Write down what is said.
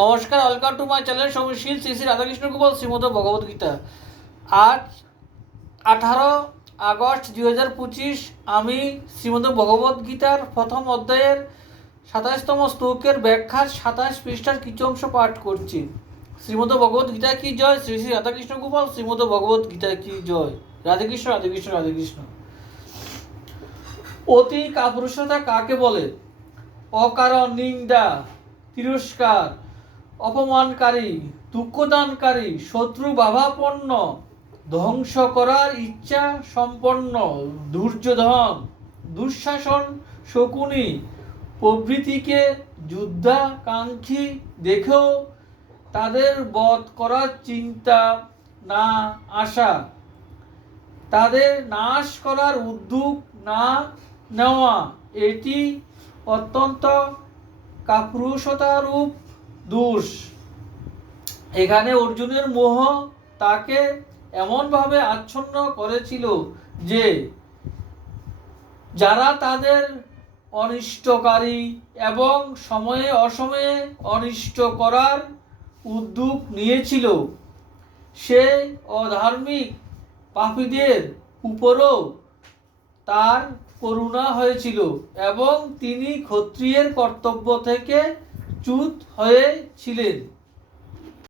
নমস্কার, welcome to my channel সমীশীল শ্রী শ্রী রাধাকৃষ্ণ গোপাল শ্রীমদ ভগবত গীতা। আজ 18 আগস্ট 2025 আমি শ্রীমদ ভগবত গীতার প্রথম অধ্যায়ের 27তম শ্লোকের ব্যাখ্যার 27 পৃষ্ঠার কিছু অংশ পাঠ করছি। শ্রীমদ ভগবত গীতা কি জয়, শ্রী শ্রী রাধাকৃষ্ণ গোপাল শ্রীমদ ভগবত গীতা কি জয়। রাধেকৃষ্ণ রাধেকৃষ্ণ রাধেকৃষ্ণ। অতি কাপুরুষতা কাকে বলে? অকারণ নিন্দা, তিরস্কার, অপমানকারী, দুঃখদানকারী, শত্রু ভাবাপন্ন, ধ্বংস করার ইচ্ছা সম্পন্ন, দুর্যোধন, দুঃশাসন, শকুনি প্রভৃতিকে যুদ্ধাকাঙ্ক্ষী দেখেও তাদের বধ করার চিন্তা না আসা, তাদের নাশ করার উদ্যোগ না নেওয়া, এটি অত্যন্ত কাপুরুষতারূপ দোষ। এখানে অর্জুনের মোহ তাকে এমনভাবে আচ্ছন্ন করেছিল যে যারা তাদের অনিষ্টকারী এবং সময়ে অসময়ে অনিষ্ট করার উদ্যোগ নিয়েছিল, সেই অধার্মিক পাপীদের উপরও তার করুণা হয়েছিল এবং তিনি ক্ষত্রিয়ের কর্তব্য থেকে চ্যুত হয়েছিলেন।